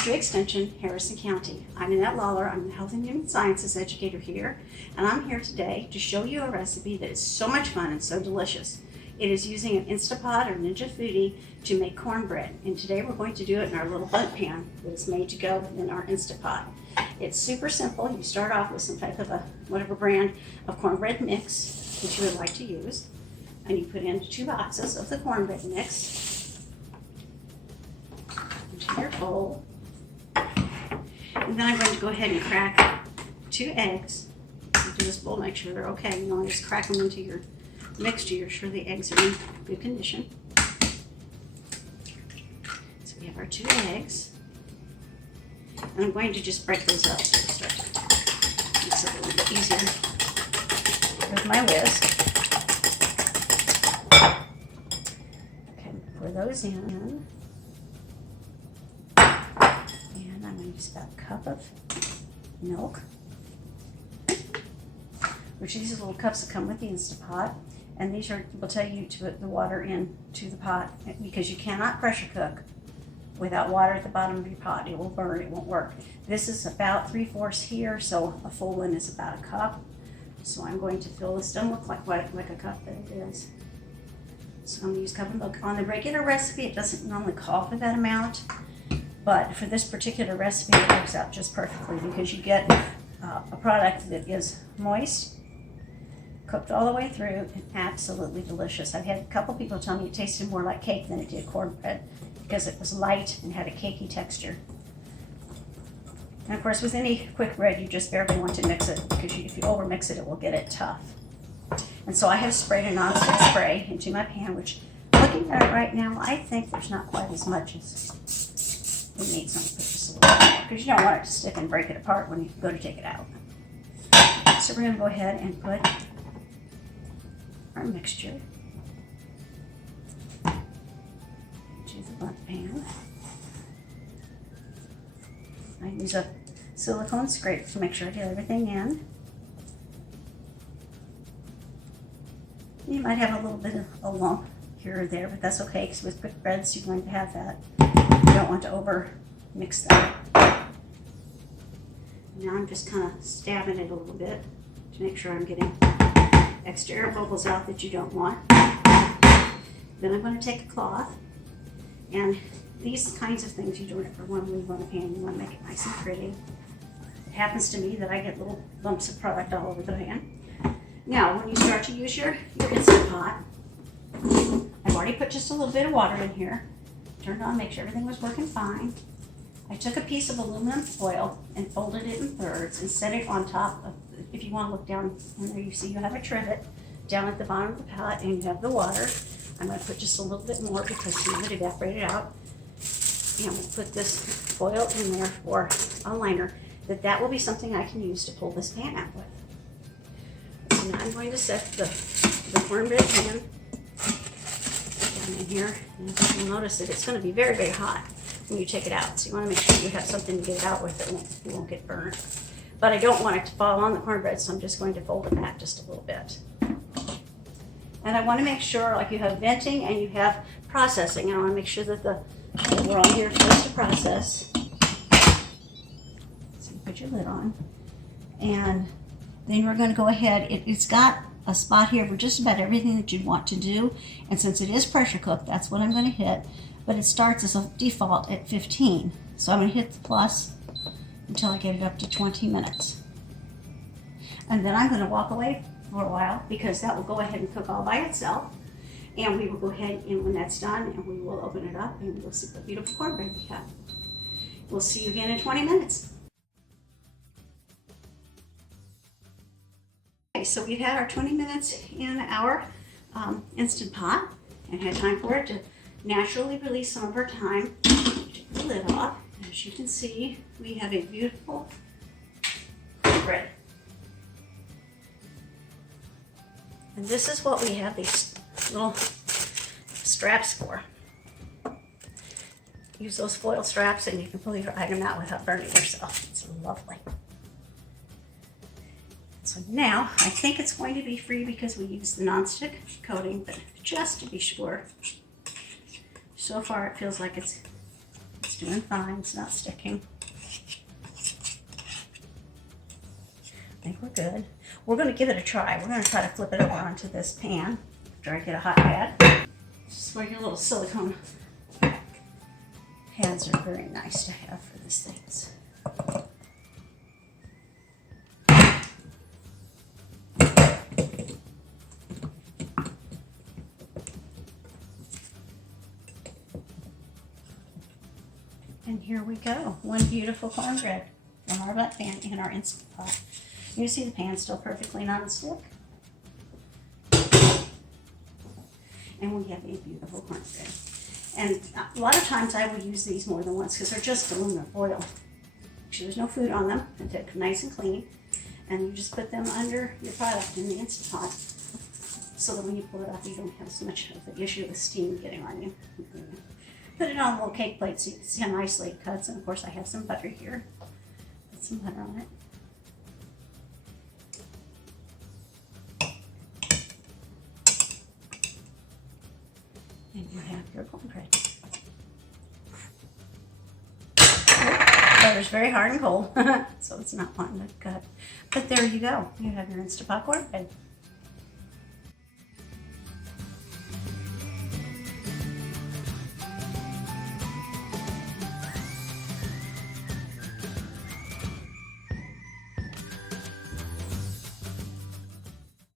Purdue Extension, Harrison County. I'm Annette Lawler. I'm the Health and Human Sciences Educator here, and I'm here today to show you a recipe that is so much fun and so delicious. It is using an Instapot or Ninja Foodie to make cornbread, and today we're going to do it in our little bundt pan that is made to go in our Instapot. It's super simple. You start off with some type of whatever brand of cornbread mix that you would like to use, and you put in 2 boxes of the cornbread mix into your bowl. And then I'm going to go ahead and crack 2 eggs into this bowl. Make sure they're okay. You want to just crack them into your mixture. You're sure the eggs are in good condition. So we have our 2 eggs. And I'm going to just break those up so it starts to makes it a little bit easier with my whisk. Okay, pour those in. And I'm going to use about a cup of milk, which these are little cups that come with the Instapot. And these will tell you to put the water into the pot because you cannot pressure cook without water at the bottom of your pot. It will burn, it won't work. This is about 3/4 here, so a full one is about a cup. So I'm going to fill this. Doesn't look like a cup, but it is. So I'm going to use a cup of milk. On the regular recipe, it doesn't normally call for that amount, but for this particular recipe, it works out just perfectly because you get a product that is moist, cooked all the way through, and absolutely delicious. I've had a couple people tell me it tasted more like cake than it did cornbread because it was light and had a cakey texture. And of course, with any quick bread, you just barely want to mix it because if you over mix it, it will get it tough. And so I have sprayed a non-stick spray into my pan, which looking at it right now, I think there's not quite as much as it needs. I'm going to put just a little bit more because you don't want it to stick and break it apart when you go to take it out. So we're going to go ahead and put our mixture into the bundt pan. I use a silicone scrape to make sure I get everything in. You might have a little bit of a lump here or there, but that's okay because with quick breads you're going to have that. You don't want to over mix that. Now I'm just kind of stabbing it a little bit to make sure I'm getting extra air bubbles out that you don't want. Then I'm going to take a cloth, and these kinds of things you don't ever want to leave on a pan. You want to make it nice and pretty. It happens to me that I get little lumps of product all over the pan. Now, when you start to use your Instapot, I've already put just a little bit of water in here. Turned on, make sure everything was working fine. I took a piece of aluminum foil and folded it in thirds and set it on top of, if you want to look down in there, you see you have a trivet down at the bottom of the pot and you have the water. I'm going to put just a little bit more because some of it evaporated out. And I'm going to put this foil in there for a liner. That will be something I can use to pull this pan out with. So now I'm going to set the cornbread pan down in here. And you'll notice that it's going to be very, very hot when you take it out. So you want to make sure you have something to get it out with. It won't get burned. But I don't want it to fall on the cornbread, so I'm just going to fold it back just a little bit. And I want to make sure, like you have venting and you have processing. And I want to make sure that we're on here first to process. So you put your lid on. And then we're going to go ahead. It's got a spot here for just about everything that you'd want to do. And since it is pressure cooked, that's what I'm going to hit. But it starts as a default at 15. So I'm going to hit the plus until I get it up to 20 minutes. And then I'm going to walk away for a while because that will go ahead and cook all by itself. And we will go ahead and when that's done, and we will open it up and we'll see what beautiful cornbread we have. We'll see you again in 20 minutes. Okay, so we've had our 20 minutes in our Instant Pot and had time for it to naturally release some of our time. Take the lid off. As you can see, we have a beautiful bread. And this is what we have these little straps for. Use those foil straps and you can pull your item out without burning yourself. It's lovely. So now, I think it's going to be free because we use the nonstick coating, but just to be sure, so far it feels like it's doing fine. It's not sticking. I think we're good. We're going to give it a try. We're going to try to flip it over onto this pan after I get a hot pad. Just for your little silicone pads are very nice to have for these things. And here we go. One beautiful cornbread from our butt pan in our Instant Pot. You see the pan's still perfectly non-stick. And we have a beautiful cornbread. And a lot of times I will use these more than once because they're just aluminum foil. Actually, there's no food on them. They're nice and clean. And you just put them under your product in the Instant Pot so that when you pull it up, you don't have so much of the issue with steam getting on you. Put it on a little cake plate so you can see how nicely it cuts. And of course, I have some butter here. Put some butter on it. And you have your cornbread. Butter's very hard and cold, so it's not wanting to cut. But there you go. You have your Instant Pot cornbread.